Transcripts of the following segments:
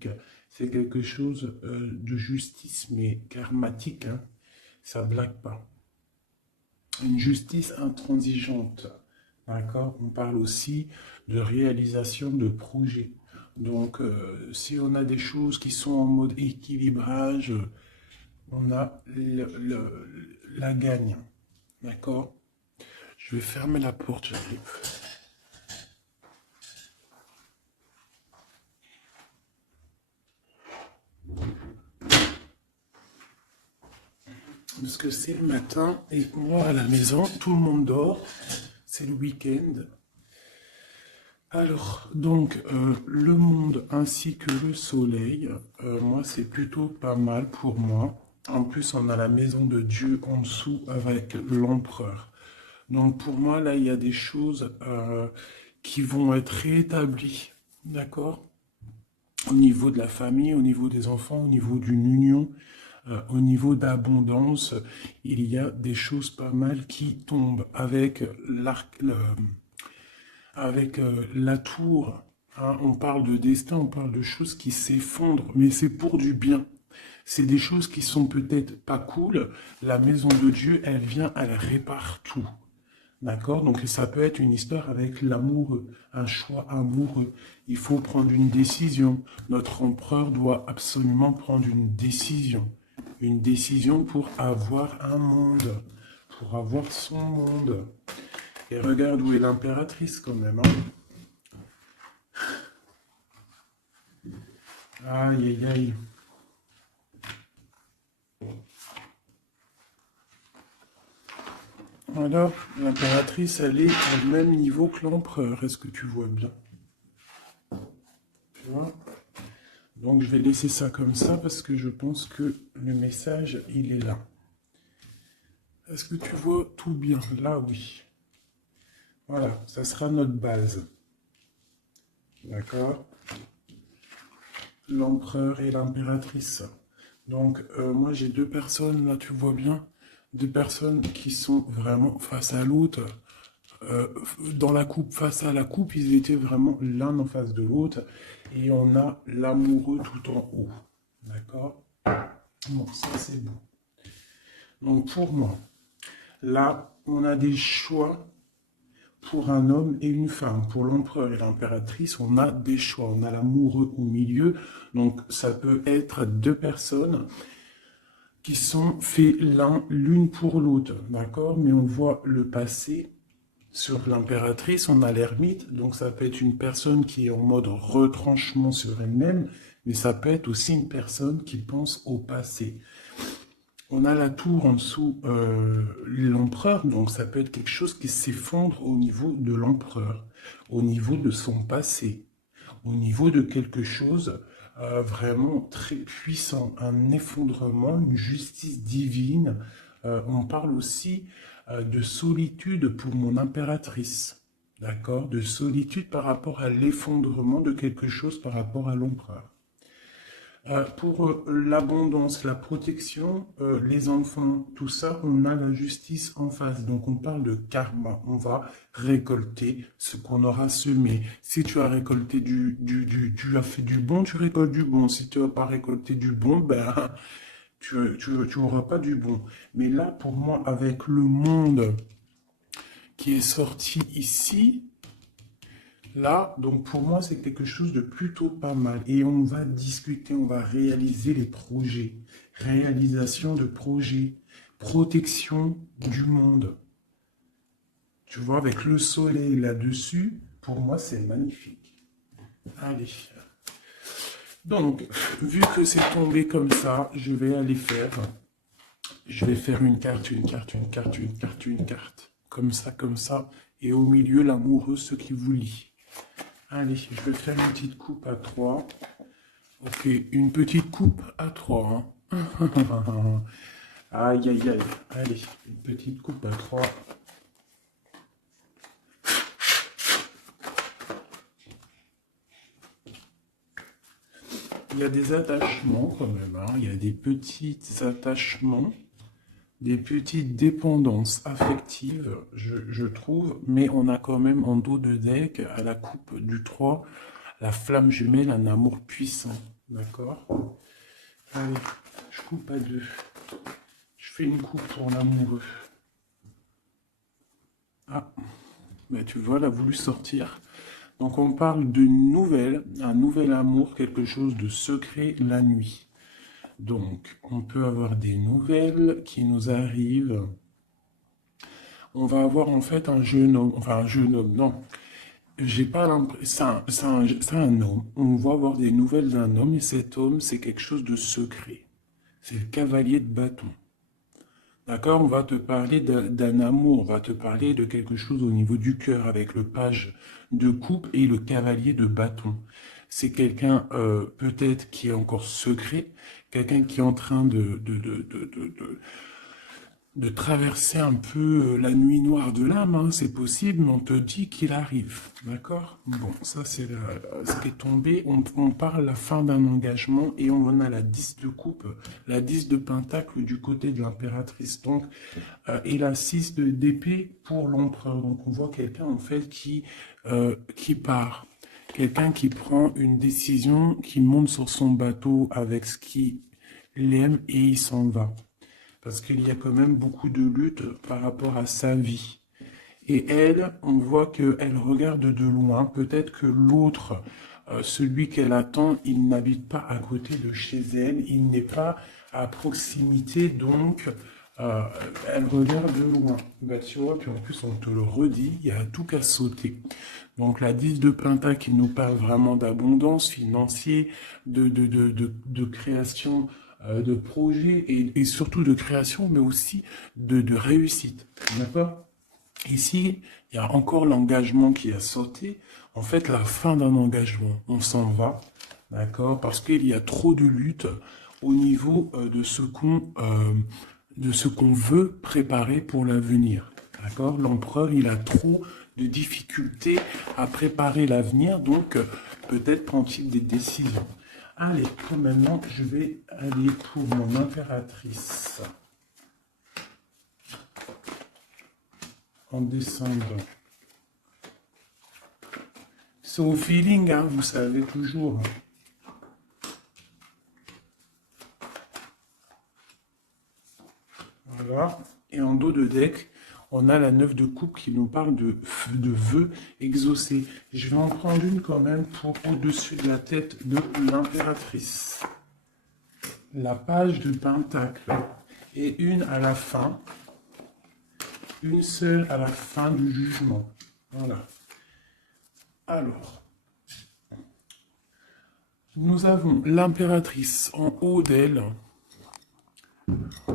karmique. C'est quelque chose de justice, mais karmatique, hein. Ça blague pas. Une justice intransigeante. D'accord? On parle aussi de réalisation de projets. Donc, si on a des choses qui sont en mode équilibrage, on a la gagne. D'accord? Je vais fermer la porte, j'arrive. Parce que c'est le matin et moi à la maison, tout le monde dort. C'est le week-end. Alors, donc, le monde ainsi que le soleil, moi, c'est plutôt pas mal pour moi. En plus, on a la maison de Dieu en dessous avec l'empereur. Donc, pour moi, là, il y a des choses qui vont être rétablies, d'accord? Au niveau de la famille, au niveau des enfants, au niveau d'une union, au niveau d'abondance, il y a des choses pas mal qui tombent avec la tour, hein. On parle de destin, on parle de choses qui s'effondrent, mais c'est pour du bien. C'est des choses qui sont peut-être pas cool. La maison de Dieu, elle vient, elle répare tout. D'accord? Donc ça peut être une histoire avec l'amoureux, un choix amoureux. Il faut prendre une décision. Notre empereur doit absolument prendre une décision. Une décision pour avoir un monde, pour avoir son monde. Et regarde où est l'impératrice quand même, hein. Aïe, aïe, aïe. Alors, l'impératrice, elle est au même niveau que l'empereur. Est-ce que tu vois bien? Tu vois? Donc, je vais laisser ça comme ça parce que je pense que le message, il est là. Est-ce que tu vois tout bien? Là, oui. Voilà, ça sera notre base. D'accord? L'empereur et l'impératrice. Donc, moi, j'ai deux personnes, là, tu vois bien, deux personnes qui sont vraiment face à l'autre. Dans la coupe, face à la coupe, ils étaient vraiment l'un en face de l'autre. Et on a l'amoureux tout en haut. D'accord? Bon, ça, c'est bon. Donc, pour moi, là, on a des choix pour un homme et une femme. Pour l'empereur et l'impératrice, on a des choix. On a l'amoureux au milieu. Donc, ça peut être deux personnes qui sont faits l'une pour l'autre. D'accord? Mais on voit le passé. Sur l'impératrice, on a l'ermite. Donc, ça peut être une personne qui est en mode retranchement sur elle-même. Mais ça peut être aussi une personne qui pense au passé. On a la tour en dessous, l'empereur, donc ça peut être quelque chose qui s'effondre au niveau de l'empereur, au niveau de son passé, au niveau de quelque chose vraiment très puissant, un effondrement, une justice divine. On parle aussi de solitude pour mon impératrice, d'accord? De solitude par rapport à l'effondrement de quelque chose par rapport à l'empereur. Pour l'abondance, la protection, les enfants, tout ça, on a la justice en face. Donc on parle de karma. On va récolter ce qu'on aura semé. Si tu as récolté tu as fait du bon, tu récoltes du bon. Si tu n'as pas récolté du bon, ben tu auras pas du bon. Mais là, pour moi, avec le monde qui est sorti ici, là, donc pour moi, c'est quelque chose de plutôt pas mal. Et on va discuter, on va réaliser les projets. Réalisation de projets. Protection du monde. Tu vois, avec le soleil là-dessus, pour moi, c'est magnifique. Allez. Donc, vu que c'est tombé comme ça, je vais aller faire. Je vais faire une carte, une carte, une carte, une carte, une carte. Comme ça, comme ça. Et au milieu, l'amoureux, ce qui vous lie. Allez, je vais faire une petite coupe à 3. Ok, une petite coupe à 3. Hein. Aïe, aïe, aïe. Allez, une petite coupe à 3. Il y a des attachements quand même. Hein. Il y a des petits attachements, des petites dépendances affectives, je trouve. Mais on a quand même en dos de deck, à la coupe du 3, la flamme jumelle, un amour puissant. D'accord? Allez, je coupe à deux. Je fais une coupe pour l'amoureux. Ah, ben tu vois, elle a voulu sortir. Donc on parle d'une nouvelle, un nouvel amour, quelque chose de secret la nuit. Donc on peut avoir des nouvelles qui nous arrivent. On va avoir en fait un jeune homme, enfin un jeune homme, non. J'ai pas l'impression, c'est un homme. On va avoir des nouvelles d'un homme et cet homme, c'est quelque chose de secret. C'est le cavalier de bâton. D'accord? On va te parler d'un amour, on va te parler de quelque chose au niveau du cœur avec le page de coupe et le cavalier de bâton. C'est quelqu'un peut-être qui est encore secret, quelqu'un qui est en train de traverser un peu la nuit noire de l'âme, hein, c'est possible, mais on te dit qu'il arrive, d'accord? Bon, ça c'est ce qui est tombé, on parle la fin d'un engagement et on a la 10 de coupe, la 10 de pentacle du côté de l'impératrice, donc, et la 6 d'épée pour l'empereur, donc on voit quelqu'un en fait qui part, quelqu'un qui prend une décision, qui monte sur son bateau avec ce qu'il aime et il s'en va. Parce qu'il y a quand même beaucoup de lutte par rapport à sa vie. Et elle, on voit qu'elle regarde de loin. Peut-être que l'autre, celui qu'elle attend, il n'habite pas à côté de chez elle. Il n'est pas à proximité, donc elle regarde de loin. Bah, tu vois, puis en plus on te le redit, il y a tout qu'à sauter. Donc la 10 de Pentacle qui nous parle vraiment d'abondance financière, de création de projets et surtout de création, mais aussi de réussite. D'accord? Ici, il y a encore l'engagement qui a sauté. En fait, la fin d'un engagement, on s'en va. D'accord? Parce qu'il y a trop de lutte au niveau de ce qu'on veut préparer pour l'avenir. D'accord? L'empereur, il a trop de difficultés à préparer l'avenir, donc peut-être prend-il des décisions. Allez, maintenant, je vais aller pour mon impératrice. En descendant. C'est au feeling, hein, vous savez toujours. Voilà. Et en dos de deck, on a la 9 de coupe qui nous parle de vœux exaucés. Je vais en prendre une quand même pour au-dessus de la tête de l'impératrice. La page de pentacle. Et une à la fin. Une seule à la fin du jugement. Voilà. Alors, nous avons l'impératrice en haut d'elle.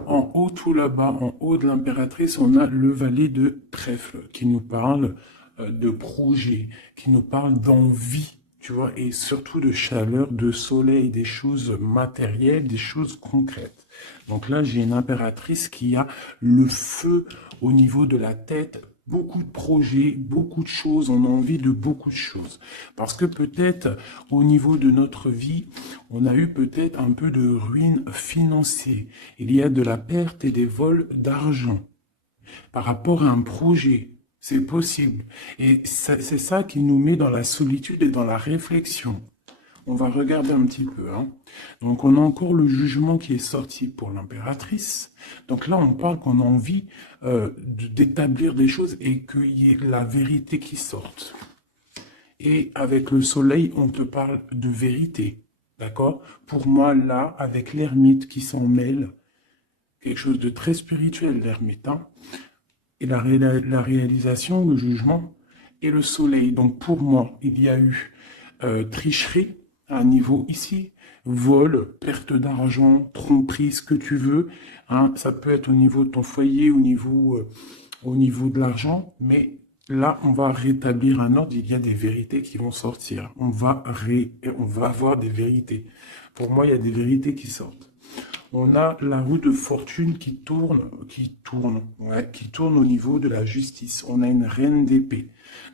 En haut, tout là-bas, en haut de l'impératrice, on a le valet de trèfle qui nous parle de projet, qui nous parle d'envie, tu vois, et surtout de chaleur, de soleil, des choses matérielles, des choses concrètes. Donc là, j'ai une impératrice qui a le feu au niveau de la tête, beaucoup de projets, beaucoup de choses, on a envie de beaucoup de choses. Parce que peut-être au niveau de notre vie, on a eu peut-être un peu de ruine financière. Il y a de la perte et des vols d'argent par rapport à un projet. C'est possible. Et c'est ça qui nous met dans la solitude et dans la réflexion. On va regarder un petit peu. Hein. Donc, on a encore le jugement qui est sorti pour l'impératrice. Donc là, on parle qu'on a envie d'établir des choses et qu'il y ait la vérité qui sorte. Et avec le soleil, on te parle de vérité. D'accord? Pour moi, là, avec l'ermite qui s'en mêle, quelque chose de très spirituel, l'ermite, hein, et la réalisation, le jugement et le soleil. Donc, pour moi, il y a eu tricherie, à un niveau ici, vol, perte d'argent, tromperie, ce que tu veux. Hein, ça peut être au niveau de ton foyer, au niveau de l'argent, mais là, on va rétablir un ordre. Il y a des vérités qui vont sortir. On va avoir des vérités. Pour moi, il y a des vérités qui sortent. On a la roue de fortune qui tourne au niveau de la justice. On a une reine d'épée.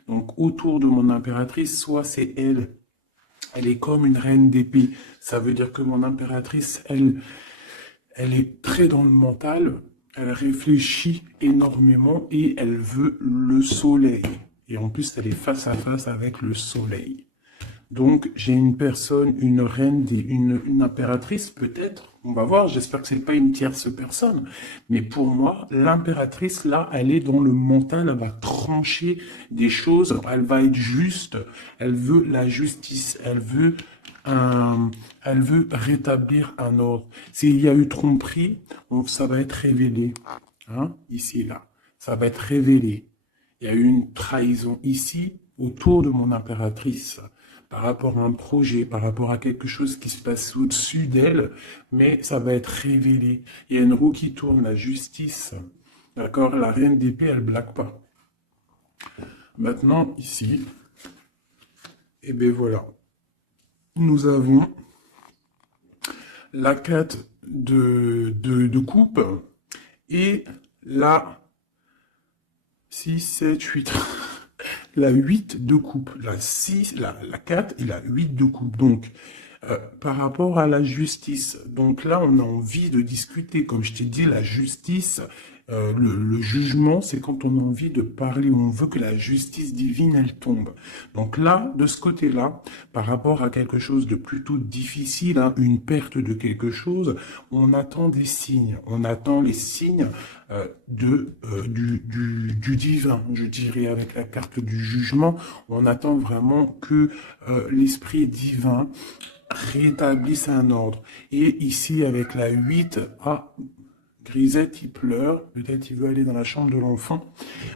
Donc, autour de mon impératrice, soit c'est elle. Elle est comme une reine d'épée. Ça veut dire que mon impératrice, elle est très dans le mental. Elle réfléchit énormément et elle veut le soleil. Et en plus, elle est face à face avec le soleil. Donc, j'ai une personne, une reine, une impératrice peut-être. On va voir, j'espère que c'est pas une tierce personne. Mais pour moi, l'impératrice, là, elle est dans le mental, elle va trancher des choses, elle va être juste, elle veut la justice, un, elle veut rétablir un ordre. S'il y a eu tromperie, ça va être révélé. Hein, ici, là. Ça va être révélé. Il y a eu une trahison ici, autour de mon impératrice, par rapport à un projet, par rapport à quelque chose qui se passe au-dessus d'elle, mais ça va être révélé. Il y a une roue qui tourne, la justice. D'accord? La reine d'épée, elle blague pas. Maintenant, ici, et bien voilà. Nous avons la 4 de coupe et la 6, 7, 8. La 8 de coupe, la 6, la 4 et la 8 de coupe. Donc, par rapport à la justice, donc là, on a envie de discuter. Comme je t'ai dit, la justice, le jugement, c'est quand on a envie de parler, on veut que la justice divine, elle tombe. Donc là, de ce côté-là, par rapport à quelque chose de plutôt difficile, hein, une perte de quelque chose, on attend des signes. On attend les signes du divin, je dirais, avec la carte du jugement. On attend vraiment que l'esprit divin rétablisse un ordre. Et ici, avec la 8, ah, Grisette, il pleure, peut-être il veut aller dans la chambre de l'enfant.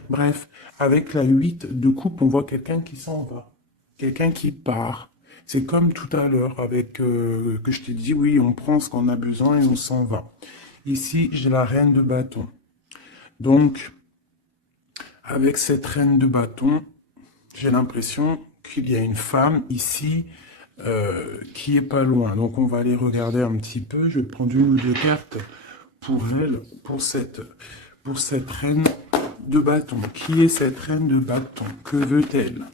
Bref, avec la 8 de coupe, on voit quelqu'un qui s'en va, quelqu'un qui part. C'est comme tout à l'heure avec que je t'ai dit, oui, on prend ce qu'on a besoin et on s'en va. Ici, j'ai la reine de bâton. Donc, avec cette reine de bâton, j'ai l'impression qu'il y a une femme ici qui est pas loin. Donc, on va aller regarder un petit peu. Je vais prendre une ou deux cartes pour elle, pour cette reine de bâton. Qui est cette reine de bâton? Que veut-elle?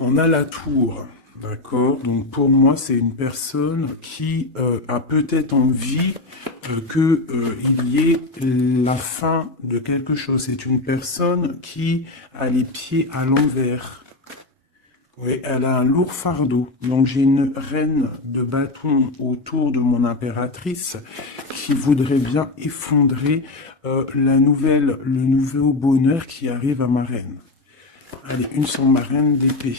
On a la tour. D'accord, donc pour moi c'est une personne qui a peut-être envie qu'il y ait la fin de quelque chose. C'est une personne qui a les pieds à l'envers. Oui, elle a un lourd fardeau. Donc j'ai une reine de bâton autour de mon impératrice qui voudrait bien effondrer le nouveau bonheur qui arrive à ma reine. Allez, une sur ma reine d'épée.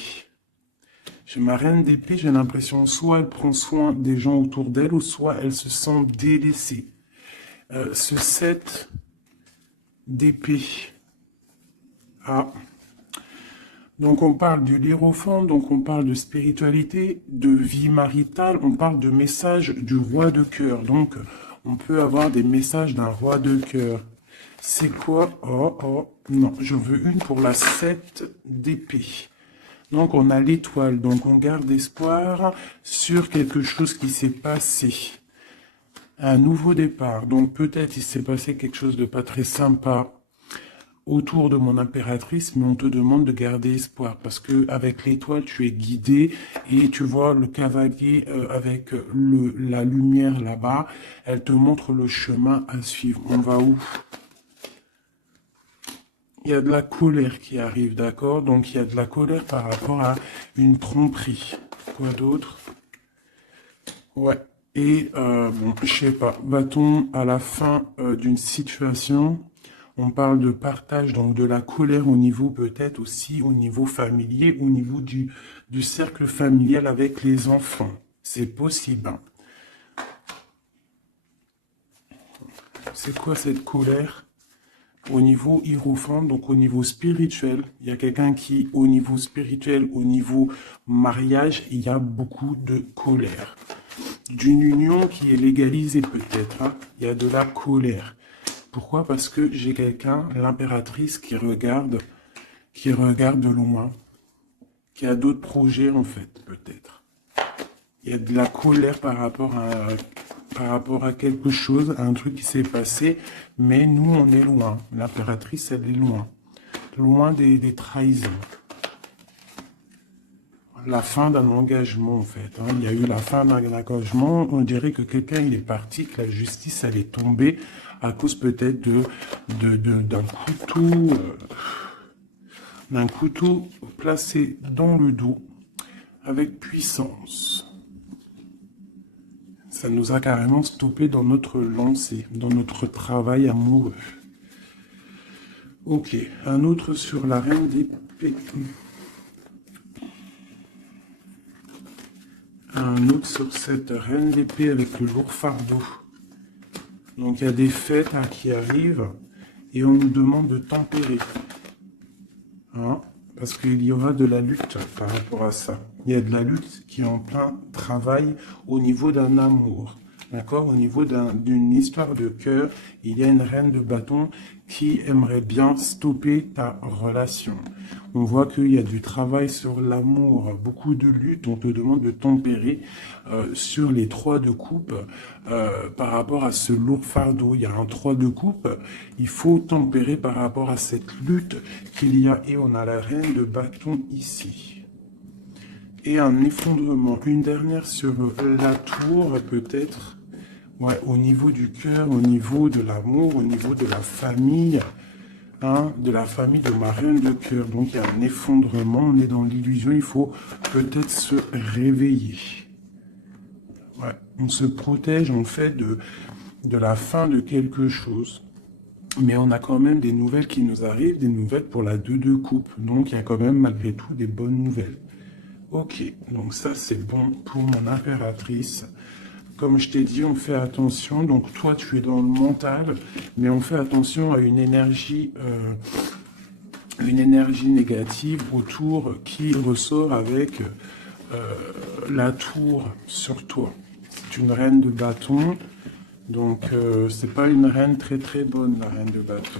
Chez ma reine d'épée, j'ai l'impression soit elle prend soin des gens autour d'elle, ou soit elle se sent délaissée. Ce 7 d'épée. Ah. Donc on parle du hiérophant, donc on parle de spiritualité, de vie maritale, on parle de message du roi de cœur. Donc on peut avoir des messages d'un roi de cœur. C'est quoi? Oh, non, je veux une pour la 7 d'épée. Donc, on a l'étoile. Donc, on garde espoir sur quelque chose qui s'est passé. Un nouveau départ. Donc, peut-être il s'est passé quelque chose de pas très sympa autour de mon impératrice, mais on te demande de garder espoir parce que avec l'étoile, tu es guidé et tu vois le cavalier avec la lumière là-bas. Elle te montre le chemin à suivre. On va où? Il y a de la colère qui arrive, d'accord? Donc, il y a de la colère par rapport à une tromperie. Quoi d'autre? Ouais. Et, bon, je sais pas, va-t-on à la fin d'une situation? On parle de partage, donc de la colère au niveau peut-être aussi au niveau familier, au niveau du cercle familial avec les enfants. C'est possible. Hein. C'est quoi cette colère? Au niveau hiérophant, donc au niveau spirituel, il y a quelqu'un qui, au niveau spirituel, au niveau mariage, il y a beaucoup de colère. D'une union qui est légalisée peut-être, hein, il y a de la colère. Pourquoi? Parce que j'ai quelqu'un, l'impératrice, qui regarde de loin, qui a d'autres projets en fait, peut-être. Il y a de la colère par rapport à quelque chose, à un truc qui s'est passé, mais nous, on est loin. L'impératrice, elle est loin. Loin des trahisons. La fin d'un engagement, en fait. Hein. Il y a eu la fin d'un engagement. On dirait que quelqu'un, il est parti, que la justice, elle est tombée à cause peut-être d'un couteau. d'un couteau placé dans le dos avec puissance. Ça nous a carrément stoppé dans notre lancée, dans notre travail amoureux. Ok, un autre sur la reine d'épée. Un autre sur cette reine d'épée avec le lourd fardeau. Donc il y a des fêtes qui arrivent et on nous demande de tempérer. Hein, parce qu'il y aura de la lutte par rapport à ça. Il y a de la lutte qui est en plein travail au niveau d'un amour. D'accord? Au niveau d'une histoire de cœur, il y a une reine de bâton qui aimerait bien stopper ta relation. On voit qu'il y a du travail sur l'amour, beaucoup de lutte. On te demande de tempérer sur les 3 de coupe par rapport à ce lourd fardeau. Il y a un 3 de coupe. Il faut tempérer par rapport à cette lutte qu'il y a. Et on a la reine de bâton ici. Et un effondrement. Une dernière sur la tour, peut-être. Ouais, au niveau du cœur, au niveau de l'amour, au niveau de la famille, hein, de la famille de ma reine de cœur. Donc il y a un effondrement, on est dans l'illusion, il faut peut-être se réveiller. Ouais, on se protège en fait de la fin de quelque chose. Mais on a quand même des nouvelles qui nous arrivent, des nouvelles pour la 2 de coupe. Donc il y a quand même malgré tout des bonnes nouvelles. Ok, donc ça c'est bon pour mon impératrice. Comme je t'ai dit, on fait attention. Donc toi, tu es dans le mental, mais on fait attention à une énergie négative autour qui ressort avec la tour sur toi. C'est une reine de bâton, donc c'est pas une reine très très bonne, la reine de bâton.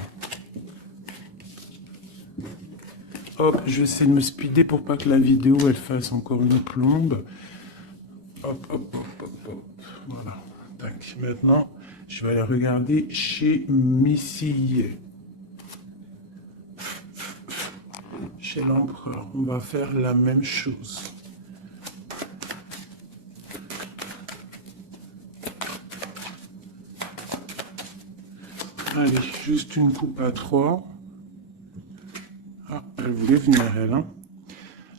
Hop, je vais essayer de me speeder pour pas que la vidéo elle fasse encore une plombe. Hop, hop, hop, hop, hop. Voilà. Tac. Maintenant, je vais aller regarder chez Missy. Chez l'empereur, on va faire la même chose. Allez, juste une coupe à 3. Ah, elle voulait venir, elle, hein.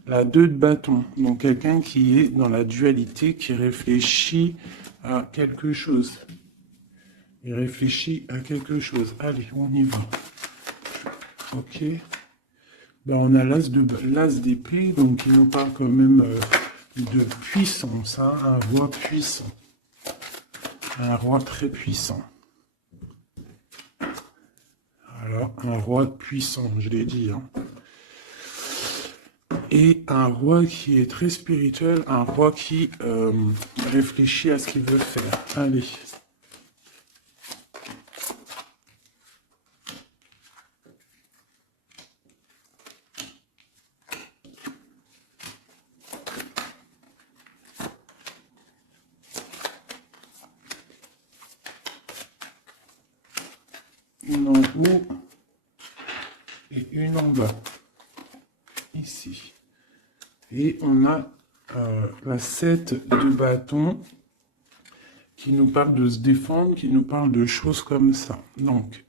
La 2 de bâton, donc quelqu'un qui est dans la dualité, qui réfléchit à quelque chose. Il réfléchit à quelque chose. Allez, on y va. Ok. Ben, on a l'as d'épée, donc il nous parle quand même de puissance, hein, un roi puissant. Un roi très puissant. Alors, un roi puissant, je l'ai dit, hein. Et un roi qui est très spirituel, un roi qui réfléchit à ce qu'il veut faire. Allez. Une en haut et une en bas. Ici. Et on a la 7 de bâton qui nous parle de se défendre, qui nous parle de choses comme ça. Donc,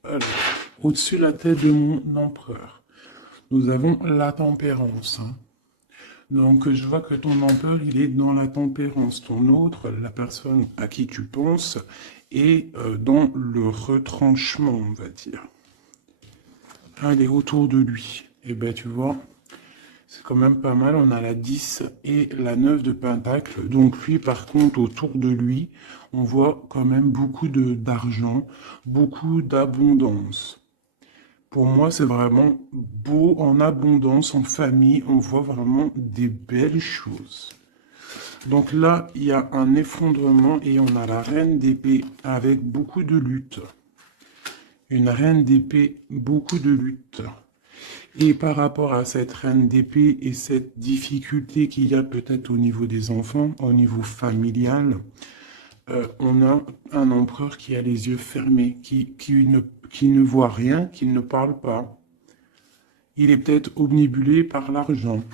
au-dessus de la tête de mon empereur, nous avons la tempérance. Hein. Donc, je vois que ton empereur, il est dans la tempérance. Ton autre, la personne à qui tu penses, est dans le retranchement, on va dire. Allez, autour de lui. Et ben, tu vois... C'est quand même pas mal, on a la 10 et la 9 de pentacle. Donc lui, par contre, autour de lui, on voit quand même beaucoup d'argent, beaucoup d'abondance. Pour moi, c'est vraiment beau, en abondance, en famille, on voit vraiment des belles choses. Donc là, il y a un effondrement et on a la reine d'épée avec beaucoup de lutte. Une reine d'épée, beaucoup de lutte. Et par rapport à cette reine d'épée et cette difficulté qu'il y a peut-être au niveau des enfants, au niveau familial, on a un empereur qui a les yeux fermés, qui ne voit rien, qui ne parle pas. Il est peut-être omnibulé par l'argent.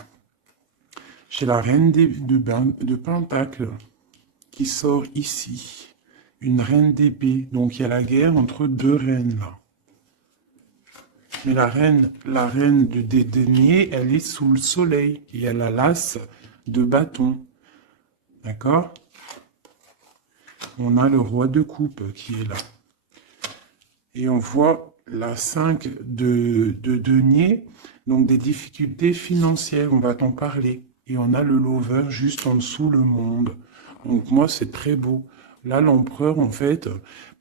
Chez la reine de pentacle, qui sort ici, une reine d'épée. Donc il y a la guerre entre 2 reines là. Mais la reine des deniers, elle est sous le soleil. Et elle a l'as de bâton. D'accord? On a le roi de coupe qui est là. Et on voit la 5 de denier, donc des difficultés financières, on va t'en parler. Et on a le lover juste en dessous, le monde. Donc moi, c'est très beau. Là, l'empereur, en fait,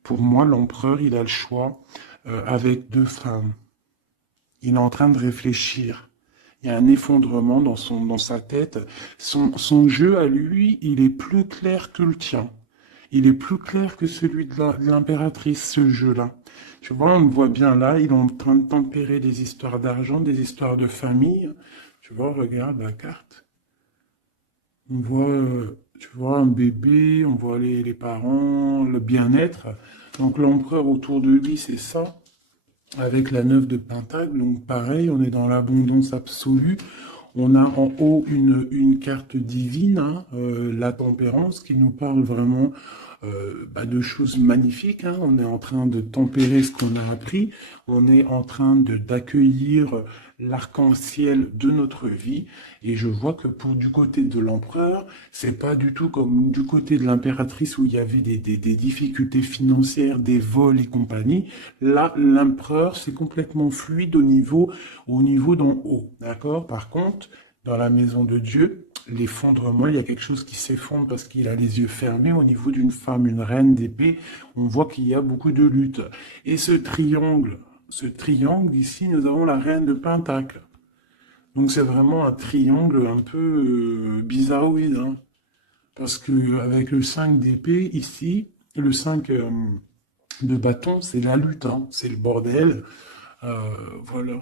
pour moi, l'empereur, il a le choix avec deux femmes. Il est en train de réfléchir. Il y a un effondrement dans sa tête. Son jeu à lui, il est plus clair que le tien. Il est plus clair que celui de l'impératrice, ce jeu-là. Tu vois, on le voit bien là, il est en train de tempérer des histoires d'argent, des histoires de famille. Tu vois, regarde la carte. On voit, tu vois, un bébé, on voit les parents, le bien-être. Donc l'empereur autour de lui, c'est ça, avec la 9 de Pentacle. Donc pareil, on est dans l'abondance absolue. On a en haut une carte divine, hein, la tempérance, qui nous parle vraiment de choses magnifiques. Hein. On est en train de tempérer ce qu'on a appris. On est en train d'accueillir l'arc-en-ciel de notre vie. Et je vois que pour du côté de l'empereur, c'est pas du tout comme du côté de l'impératrice où il y avait des difficultés financières, des vols et compagnie. Là, l'empereur, c'est complètement fluide au niveau d'en haut. D'accord? Par contre, dans la maison de Dieu, l'effondrement, il y a quelque chose qui s'effondre parce qu'il a les yeux fermés au niveau d'une femme, une reine d'épée. On voit qu'il y a beaucoup de lutte. Et ce triangle ici, nous avons la reine de Pentacle. Donc c'est vraiment un triangle un peu bizarroïde, hein. Parce que avec le 5 d'épée ici, et le 5 de bâton, c'est la lutte, hein. C'est le bordel. Voilà.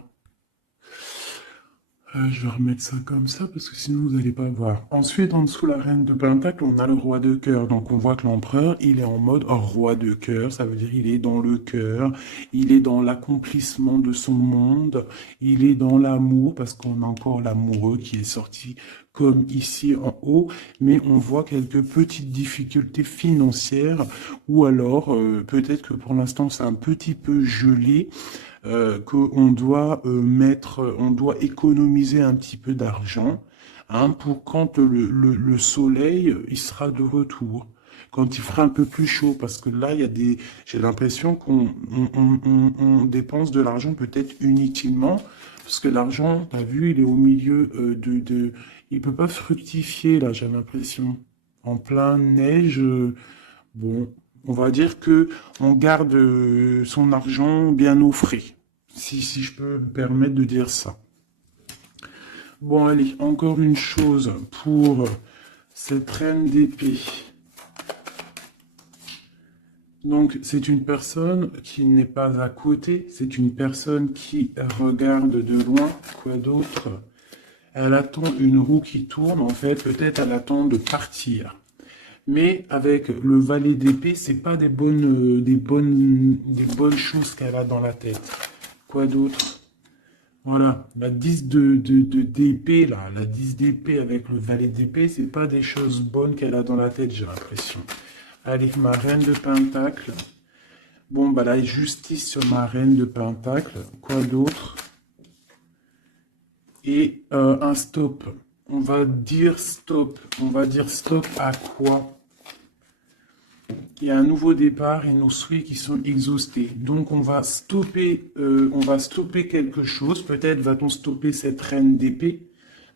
Je vais remettre ça comme ça parce que sinon vous n'allez pas voir. Ensuite, en dessous la reine de Pentacle, on a le roi de cœur. Donc on voit que l'empereur, il est en mode roi de cœur. Ça veut dire il est dans le cœur, il est dans l'accomplissement de son monde, il est dans l'amour parce qu'on a encore l'amoureux qui est sorti comme ici en haut. Mais on voit quelques petites difficultés financières ou alors peut-être que pour l'instant c'est un petit peu gelé. Qu'on doit on doit économiser un petit peu d'argent, hein, pour quand le soleil il sera de retour, quand il fera un peu plus chaud, parce que là il y a j'ai l'impression qu'on dépense de l'argent peut-être inutilement, parce que l'argent, t'as vu, il est au milieu il peut pas fructifier là, j'ai l'impression, en plein neige. Bon, on va dire que on garde son argent bien au frais, si je peux me permettre de dire ça. Bon, allez, encore une chose pour cette reine d'épée. Donc, c'est une personne qui n'est pas à côté, c'est une personne qui regarde de loin. Quoi d'autre? Elle attend une roue qui tourne, en fait, peut-être elle attend de partir. Mais avec le valet d'épée, c'est pas des bonnes choses qu'elle a dans la tête. Quoi d'autre? Voilà, la 10 d'épée, là, la 10 d'épée avec le valet d'épée, c'est pas des choses bonnes qu'elle a dans la tête, j'ai l'impression. Allez, ma reine de pentacle. Bon, bah la justice sur ma reine de pentacle. Quoi d'autre? Et un stop. On va dire stop. On va dire stop à quoi? Il y a un nouveau départ et nos souhaits qui sont exhaustés. Donc on va stopper quelque chose. Peut-être va-t-on stopper cette reine d'épée,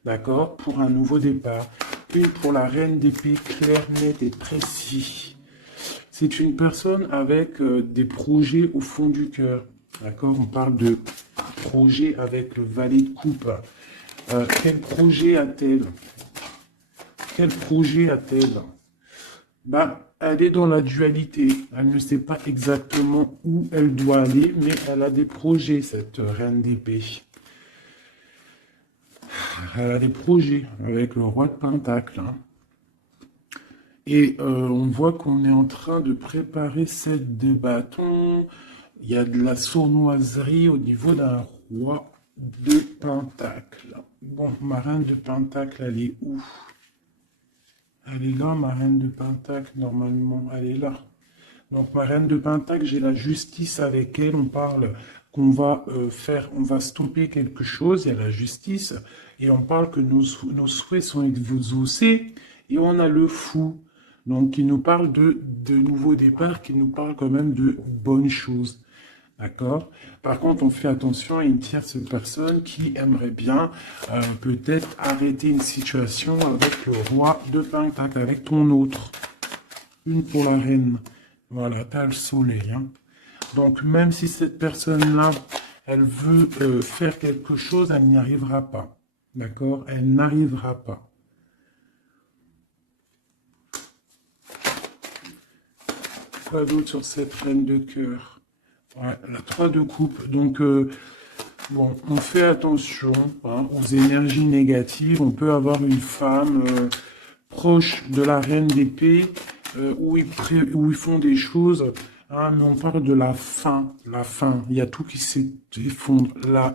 d'accord, pour un nouveau départ. Une pour la reine d'épée, clair, net et précis. C'est une personne avec des projets au fond du cœur, d'accord. On parle de projet avec le valet de coupe. Quel projet a-t-elle? Quel projet a-t-elle? Bah, elle est dans la dualité. Elle ne sait pas exactement où elle doit aller, mais elle a des projets, cette reine d'épée. Elle a des projets avec le roi de Pentacle, hein. Et on voit qu'on est en train de préparer cette de bâton. Il y a de la sournoiserie au niveau d'un roi de Pentacle. Bon, ma reine de Pentacle, elle est où? Elle est là, ma reine de Pentacle, normalement, elle est là. Donc, ma reine de Pentacle, j'ai la justice avec elle. On parle qu'on va faire, on va stopper quelque chose, il y a la justice, et on parle que nos souhaits sont exaucés, et on a le fou, donc qui nous parle de nouveaux départs, qui nous parle quand même de bonnes choses. D'accord? Par contre, on fait attention à une tierce personne qui aimerait bien peut-être arrêter une situation avec le roi de Pentacle, avec ton autre. Une pour la reine. Voilà, t'as le soleil. Hein. Donc, même si cette personne-là, elle veut faire quelque chose, elle n'y arrivera pas. D'accord? Elle n'arrivera pas. Quoi d'autre sur cette reine de cœur? Ouais, la 3 de coupe. Donc, bon, on fait attention hein, aux énergies négatives. On peut avoir une femme proche de la reine d'épée où ils font des choses. Hein, mais on parle de la fin. La fin. Il y a tout qui s'effondre. La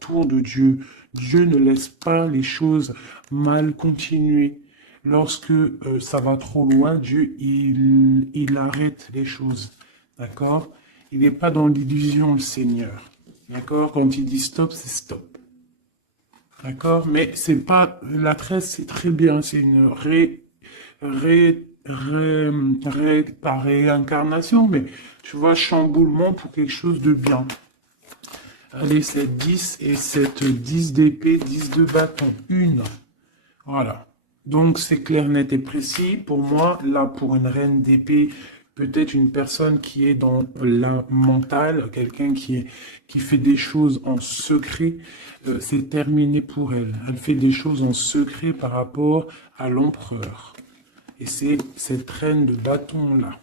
tour de Dieu. Dieu ne laisse pas les choses mal continuer. Lorsque ça va trop loin, Dieu, il arrête les choses. D'accord? Il n'est pas dans l'illusion, le Seigneur. D'accord? Quand il dit stop, c'est stop. D'accord? Mais c'est pas, la 13, c'est très bien. C'est une pas réincarnation, mais tu vois, chamboulement pour quelque chose de bien. Allez, cette 10 et cette 10 d'épée, 10 de bâton. Une. Voilà. Donc, c'est clair, net et précis. Pour moi, là, pour une reine d'épée, peut-être une personne qui est dans la mentale, quelqu'un qui fait des choses en secret, c'est terminé pour elle. Elle fait des choses en secret par rapport à l'empereur. Et c'est cette reine de bâton-là.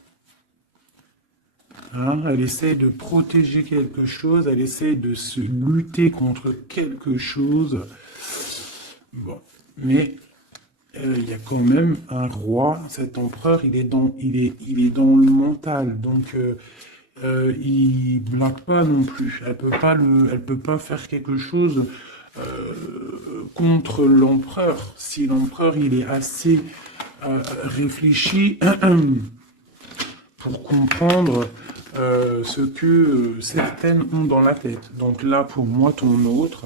Hein, elle essaie de protéger quelque chose, elle essaie de se lutter contre quelque chose. Bon, mais il y a quand même un roi, cet empereur, il est dans le mental, donc il blague pas non plus. Elle peut pas faire quelque chose contre l'empereur. Si l'empereur il est assez réfléchi pour comprendre ce que certaines ont dans la tête. Donc là, pour moi, ton autre,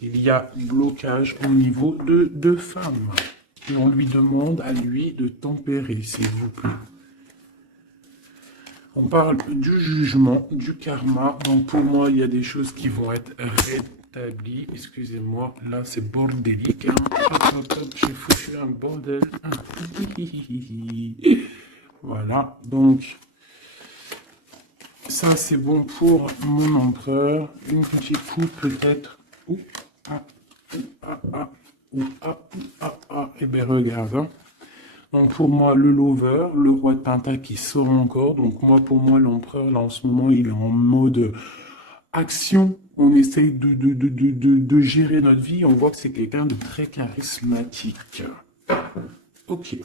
il y a blocage au niveau de deux femmes. Et on lui demande à lui de tempérer, s'il vous plaît. On parle du jugement, du karma. Donc pour moi, il y a des choses qui vont être rétablies. Excusez-moi, là c'est bordélique. Hein. Hop, j'ai foutu un bordel. Voilà, donc ça c'est bon pour mon empereur. Une petite coupe peut-être. Eh bien regarde. Hein. Donc pour moi, le lover, le roi de Pentacle qui sort encore. Donc moi, pour moi, l'empereur, là en ce moment, il est en mode action. On essaye de gérer notre vie. On voit que c'est quelqu'un de très charismatique. Ok.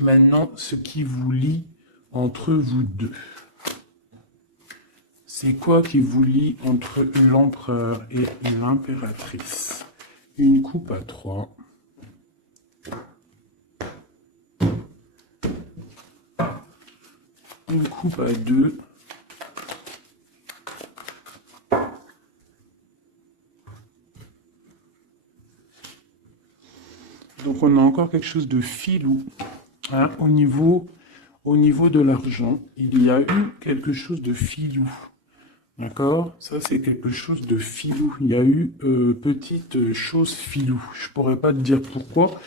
Maintenant, ce qui vous lie entre vous deux. C'est quoi qui vous lie entre l'empereur et l'impératrice? Une coupe à 3. Une coupe à 2. Donc on a encore quelque chose de filou. Hein, au niveau de l'argent, il y a eu quelque chose de filou. D'accord? Ça, c'est quelque chose de filou. Il y a eu petite chose filou. Je pourrais pas te dire pourquoi,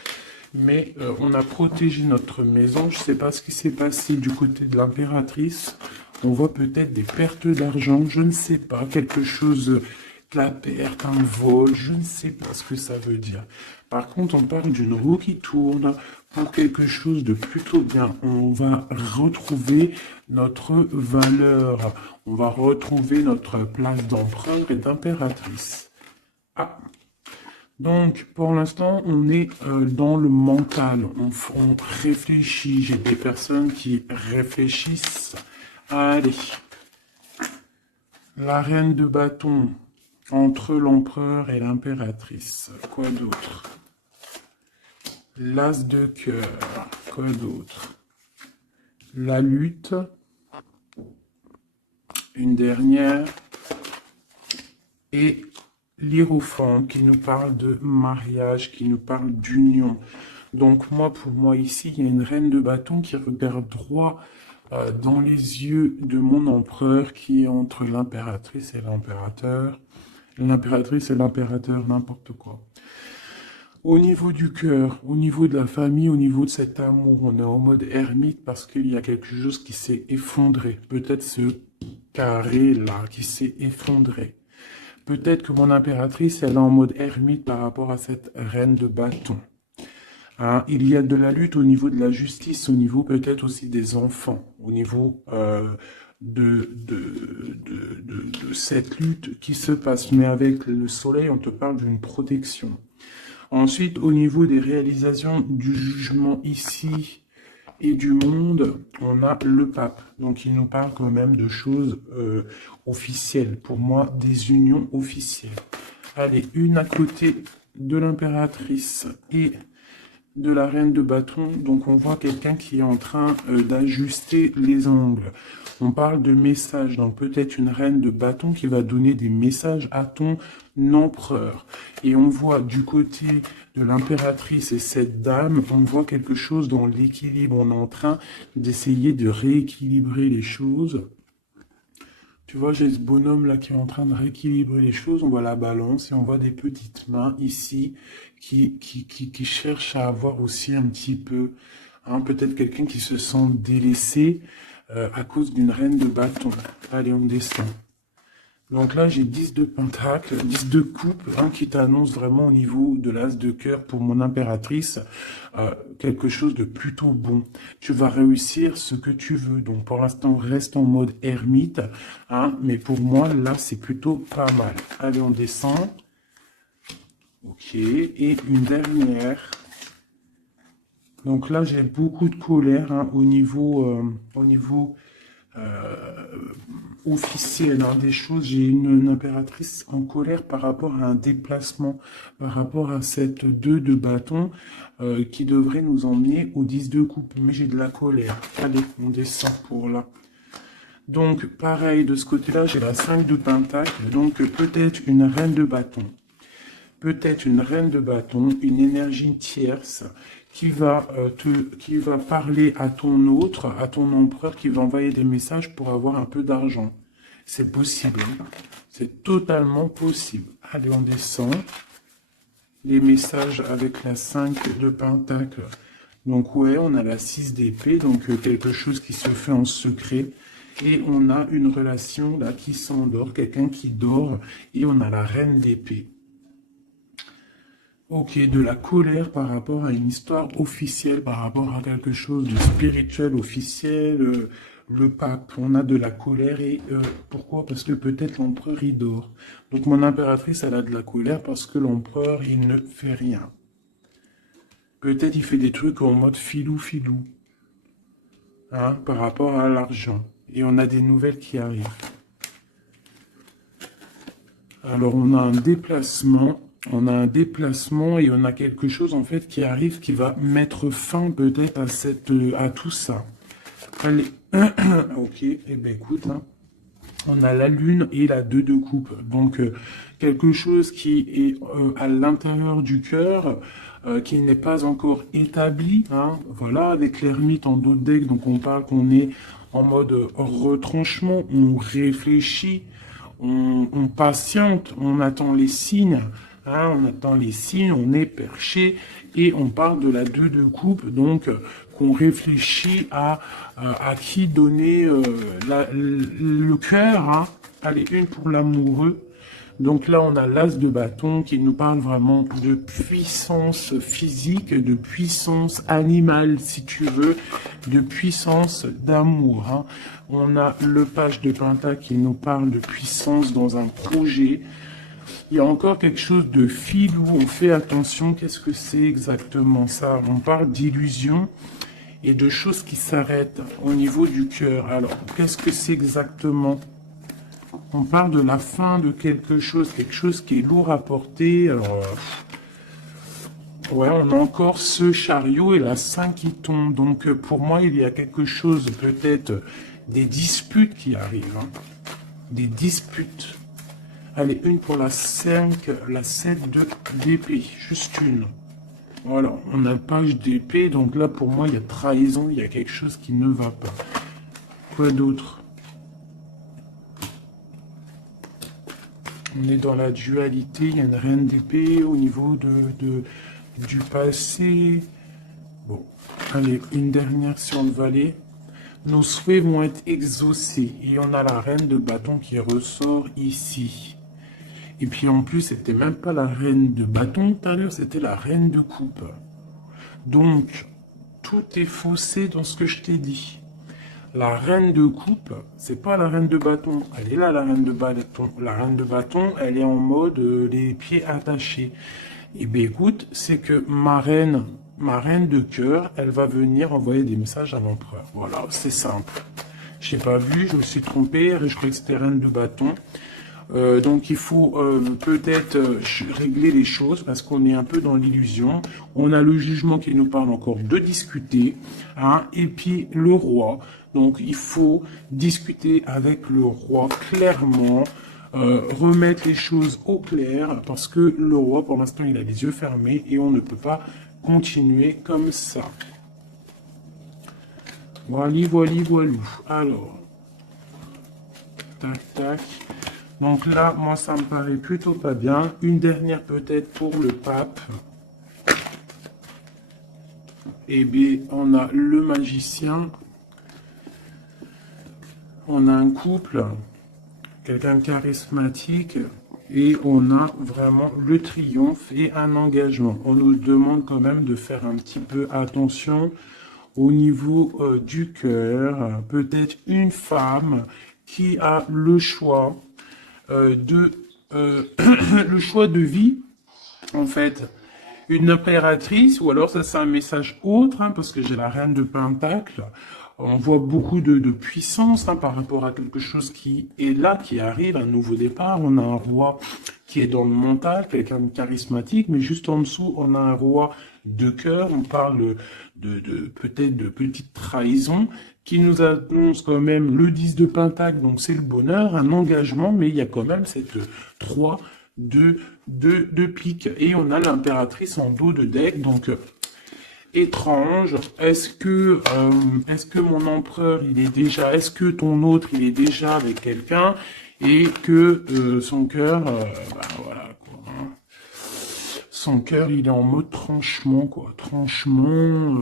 mais on a protégé notre maison. Je sais pas ce qui s'est passé du côté de l'impératrice. On voit peut-être des pertes d'argent. Je ne sais pas. Quelque chose, de la perte, un vol. Je ne sais pas ce que ça veut dire. Par contre, on parle d'une roue qui tourne pour quelque chose de plutôt bien. On va retrouver notre valeur. On va retrouver notre place d'empereur et d'impératrice. Ah. Donc, pour l'instant, on est dans le mental. On réfléchit. J'ai des personnes qui réfléchissent. Allez. La reine de bâton entre l'empereur et l'impératrice. Quoi d'autre? L'as de cœur. Quoi d'autre? La lutte. Une dernière. et l'Hiérophante qui nous parle de mariage, qui nous parle d'union. Donc moi, pour moi ici, il y a une reine de bâton qui regarde droit dans les yeux de mon empereur qui est entre l'impératrice et l'impérateur. L'impératrice et l'impérateur, n'importe quoi. Au niveau du cœur, au niveau de la famille, au niveau de cet amour, on est en mode ermite parce qu'il y a quelque chose qui s'est effondré. Peut-être ce carré-là qui s'est effondré. Peut-être que mon impératrice, elle est en mode ermite par rapport à cette reine de bâton. Hein, il y a de la lutte au niveau de la justice, au niveau peut-être aussi des enfants, au niveau de cette lutte qui se passe. Mais avec le soleil, on te parle d'une protection. Ensuite, au niveau des réalisations du jugement ici et du monde, on a le pape. Donc, il nous parle quand même de choses officielles. Pour moi, des unions officielles. Allez, une à côté de l'impératrice et de la reine de bâton. Donc, on voit quelqu'un qui est en train d'ajuster les ongles. On parle de messages, donc peut-être une reine de bâton qui va donner des messages à ton empereur. Et on voit du côté de l'impératrice et cette dame, on voit quelque chose dans l'équilibre. On est en train d'essayer de rééquilibrer les choses. Tu vois, j'ai ce bonhomme là qui est en train de rééquilibrer les choses. On voit la balance et on voit des petites mains ici qui cherchent à avoir aussi un petit peu, hein, peut-être quelqu'un qui se sent délaissé à cause d'une reine de bâton. Allez, on descend. Donc là, j'ai 10 de pentacle, 10 de coupe, hein, qui t'annonce vraiment au niveau de l'as de cœur pour mon impératrice, quelque chose de plutôt bon. Tu vas réussir ce que tu veux. Donc pour l'instant, reste en mode ermite, hein, mais pour moi, là, c'est plutôt pas mal. Allez, on descend. Ok, et une dernière. Donc là, j'ai beaucoup de colère, hein, au niveau officiel, hein, des choses. J'ai une impératrice en colère par rapport à un déplacement, par rapport à cette 2 de bâton qui devrait nous emmener au 10 de coupe. Mais j'ai de la colère. Allez, on descend pour là. Donc, pareil, de ce côté-là, j'ai la 5 de pentacle. Donc, peut-être une reine de bâton. Peut-être une reine de bâton, une énergie tierce qui va parler à ton autre, à ton empereur, qui va envoyer des messages pour avoir un peu d'argent. C'est possible. Hein. C'est totalement possible. Allez, on descend. Les messages avec la 5 de pentacle. Donc, ouais, on a la 6 d'épée, donc quelque chose qui se fait en secret. Et on a une relation là qui s'endort, quelqu'un qui dort, et on a la reine d'épée. Ok, de la colère par rapport à une histoire officielle, par rapport à quelque chose de spirituel officiel, le pape, on a de la colère et pourquoi? Parce que peut-être l'empereur il dort. Donc mon impératrice elle a de la colère parce que l'empereur il ne fait rien. Peut-être il fait des trucs en mode filou, hein, par rapport à l'argent. Et on a des nouvelles qui arrivent. Alors on a un déplacement. On a un déplacement et on a quelque chose en fait qui arrive qui va mettre fin peut-être à tout ça. Allez, ok, et eh ben écoute, hein, on a la lune et la 2 de coupe. Donc quelque chose qui est à l'intérieur du cœur, qui n'est pas encore établi. Hein, voilà, avec l'ermite en dos de deck, donc on parle qu'on est en mode retranchement, on réfléchit, on patiente, on attend les signes. Hein, on attend les signes, on est perché et on parle de la 2 de coupe, donc qu'on réfléchit à qui donner le cœur. Hein. Allez, une pour l'amoureux. Donc là, on a l'as de bâton qui nous parle vraiment de puissance physique, de puissance animale, si tu veux, de puissance d'amour. Hein. On a le page de pentacle qui nous parle de puissance dans un projet. Il y a encore quelque chose de filou, on fait attention, qu'est-ce que c'est exactement ça? On parle d'illusion et de choses qui s'arrêtent au niveau du cœur. Alors, qu'est-ce que c'est exactement? On parle de la fin de quelque chose qui est lourd à porter. Alors, ouais, on a encore ce chariot et la 5 qui tombe. Donc, pour moi, il y a quelque chose, peut-être, des disputes qui arrivent. Hein. Des disputes. Allez, une pour la 5, la 7 de d'épée, juste une. Voilà, on a page d'épée, donc là pour moi il y a trahison, il y a quelque chose qui ne va pas. Quoi d'autre? On est dans la dualité, il y a une reine d'épée au niveau du passé. Bon, allez, une dernière sur le valet. Nos souhaits vont être exaucés. Et on a la reine de bâton qui ressort ici. Et puis en plus, c'était même pas la reine de bâton tout à l'heure, c'était la reine de coupe. Donc, tout est faussé dans ce que je t'ai dit. La reine de coupe, c'est pas la reine de bâton. Elle est là, la reine de bâton. La reine de bâton, elle est en mode les pieds attachés. Et bien écoute, c'est que ma reine de cœur, elle va venir envoyer des messages à l'empereur. Voilà, c'est simple. J'ai pas vu, je me suis trompé, je croyais que c'était reine de bâton. Donc il faut peut-être régler les choses parce qu'on est un peu dans l'illusion. On a le jugement qui nous parle encore de discuter, hein, et puis le roi. Donc il faut discuter avec le roi clairement, remettre les choses au clair parce que le roi pour l'instant il a les yeux fermés et on ne peut pas continuer comme ça. Voilà, voilà, voilà. Alors, tac, tac. Donc là, moi, ça me paraît plutôt pas bien. Une dernière peut-être pour le pape. Eh bien, on a le magicien. On a un couple, quelqu'un de charismatique. Et on a vraiment le triomphe et un engagement. On nous demande quand même de faire un petit peu attention au niveau du cœur. Peut-être une femme qui a le choix le choix de vie, en fait, une impératrice, ou alors ça c'est un message autre, hein, parce que j'ai la reine de Pentacle, on voit beaucoup de puissance hein, par rapport à quelque chose qui est là, qui arrive, un nouveau départ, on a un roi qui est dans le mental, quelqu'un de charismatique, mais juste en dessous, on a un roi de cœur, on parle peut-être de petite trahison, qui nous annonce quand même le 10 de Pentacle, donc c'est le bonheur, un engagement, mais il y a quand même cette 3 de pique. Et on a l'impératrice en dos de deck, donc étrange. Est-ce que mon empereur, il est déjà, est-ce que ton autre, il est déjà avec quelqu'un et que son cœur, voilà. Son cœur, il est en mode tranchement, quoi. Tranchement,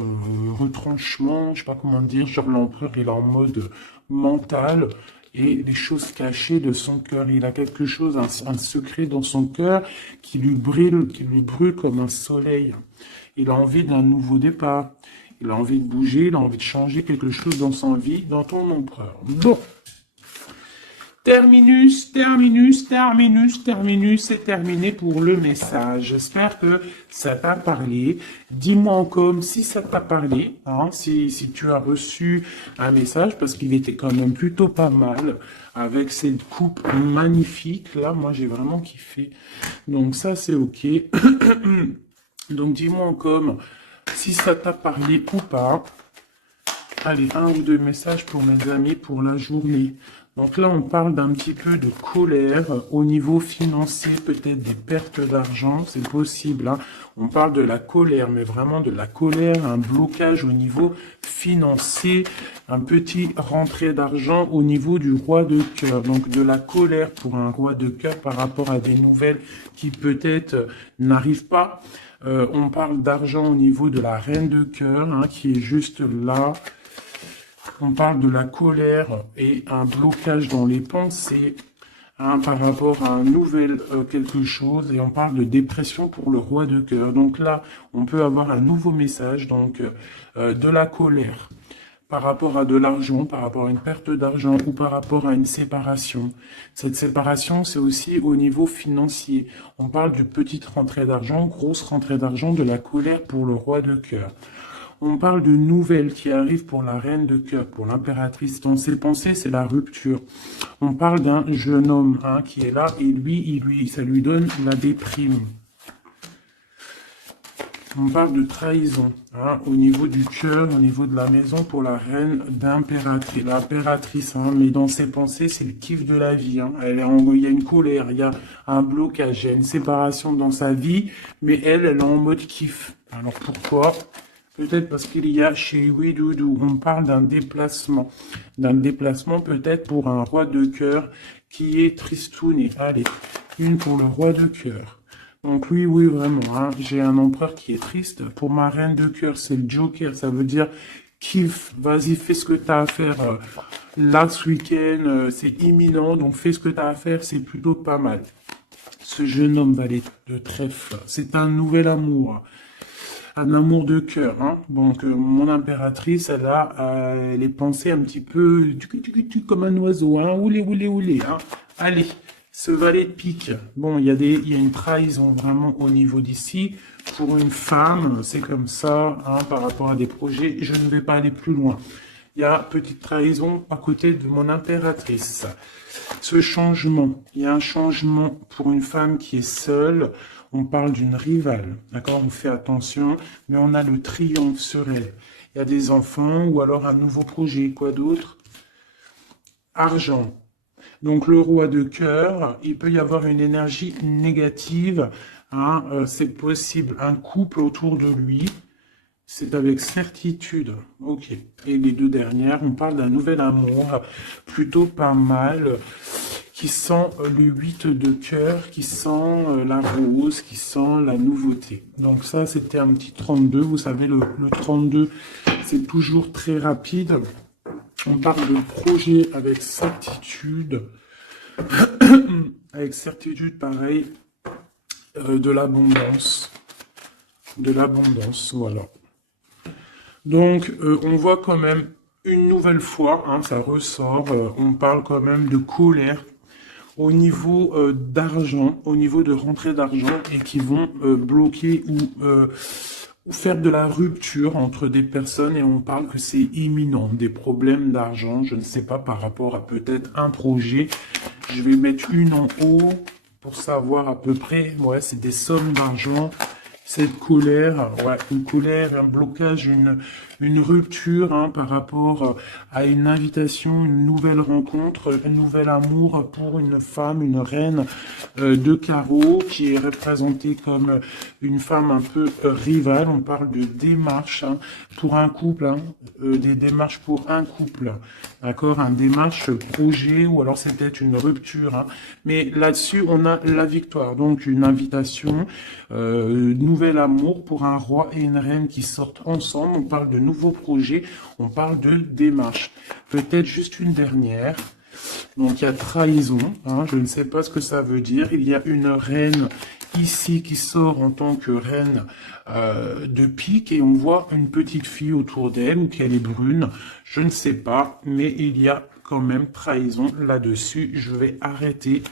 retranchement, je sais pas comment dire. Genre, l'empereur, il est en mode mental et les choses cachées de son cœur. Il a quelque chose, un secret dans son cœur qui lui brûle comme un soleil. Il a envie d'un nouveau départ. Il a envie de bouger, il a envie de changer quelque chose dans sa vie, dans ton empereur. Bon. Terminus, c'est terminé pour le message. J'espère que ça t'a parlé. Dis-moi en com si ça t'a parlé, hein, si tu as reçu un message, parce qu'il était quand même plutôt pas mal, avec cette coupe magnifique. Là, moi, j'ai vraiment kiffé. Donc ça, c'est ok. Donc dis-moi en com si ça t'a parlé ou pas. Allez, un ou deux messages pour mes amis pour la journée. Donc là, on parle d'un petit peu de colère au niveau financier, peut-être des pertes d'argent, c'est possible. Hein. On parle de la colère, mais vraiment de la colère, un blocage au niveau financier, un petit rentrée d'argent au niveau du roi de cœur. Donc de la colère pour un roi de cœur par rapport à des nouvelles qui peut-être n'arrivent pas. On parle d'argent au niveau de la reine de cœur, hein, qui est juste là. On parle de la colère et un blocage dans les pensées hein, par rapport à un nouvel quelque chose. Et on parle de dépression pour le roi de cœur. Donc là, on peut avoir un nouveau message, donc de la colère par rapport à de l'argent, par rapport à une perte d'argent ou par rapport à une séparation. Cette séparation, c'est aussi au niveau financier. On parle de petite rentrée d'argent, grosse rentrée d'argent, de la colère pour le roi de cœur. On parle de nouvelles qui arrivent pour la reine de cœur, pour l'impératrice. Dans ses pensées, c'est la rupture. On parle d'un jeune homme hein, qui est là et lui, ça lui donne la déprime. On parle de trahison, hein, au niveau du cœur, au niveau de la maison pour la reine d'impératrice. L'impératrice, hein, mais dans ses pensées, c'est le kiff de la vie. Hein. Il y a une colère, il y a un blocage, il y a une séparation dans sa vie, mais elle est en mode kiff. Alors pourquoi? Peut-être parce qu'il y a chez Widoudou, on parle d'un déplacement. D'un déplacement peut-être pour un roi de cœur qui est tristouné. Allez, une pour le roi de cœur. Donc oui, oui, vraiment, hein, j'ai un empereur qui est triste. Pour ma reine de cœur, c'est le Joker, ça veut dire kiff, vas-y, fais ce que tu as à faire là ce week-end, c'est imminent, donc fais ce que tu as à faire, c'est plutôt pas mal. Ce jeune homme valet de trèfle, c'est un nouvel amour. Un amour de cœur, hein. Donc, mon impératrice, elle a les pensées un petit peu comme un oiseau, hein. Oulé, oulé, oulé, hein. Allez, ce valet de pique. Bon, il y a une trahison vraiment au niveau d'ici. Pour une femme, c'est comme ça, hein, par rapport à des projets. Je ne vais pas aller plus loin. Il y a petite trahison à côté de mon impératrice. Ce changement, il y a un changement pour une femme qui est seule. On parle d'une rivale, d'accord? On fait attention, mais on a le triomphe sur elle. Il y a des enfants ou alors un nouveau projet. Quoi d'autre? Argent. Donc le roi de cœur, il peut y avoir une énergie négative. Hein, c'est possible un couple autour de lui. C'est avec certitude. Ok. Et les deux dernières, on parle d'un nouvel amour, plutôt pas mal, qui sent le 8 de cœur, qui sent la rose, qui sent la nouveauté. Donc ça, c'était un petit 32. Vous savez, le 32, c'est toujours très rapide. On parle de projet avec certitude. Avec certitude, pareil, de l'abondance. De l'abondance, voilà. Donc, on voit quand même une nouvelle fois, hein, ça ressort, on parle quand même de colère au niveau d'argent, au niveau de rentrée d'argent et qui vont bloquer ou faire de la rupture entre des personnes et on parle que c'est imminent, des problèmes d'argent, je ne sais pas, par rapport à peut-être un projet. Je vais mettre une en haut pour savoir à peu près, ouais, c'est des sommes d'argent. Cette colère, ouais, une colère, un blocage, une rupture hein, par rapport à une invitation, une nouvelle rencontre, un nouvel amour pour une femme, une reine de carreau qui est représentée comme une femme un peu rivale. On parle de démarche hein, pour un couple, hein, des démarches pour un couple, d'accord, un démarche projet ou alors c'est peut-être une rupture. Hein, mais là-dessus, on a la victoire, donc une invitation, nouvel amour pour un roi et une reine qui sortent ensemble. On parle de nouveaux projets, on parle de démarche. Peut-être juste une dernière. Donc il y a trahison, hein, je ne sais pas ce que ça veut dire. Il y a une reine ici qui sort en tant que reine de pique et on voit une petite fille autour d'elle ou qu'elle est brune. Je ne sais pas, mais il y a quand même trahison là-dessus. Je vais arrêter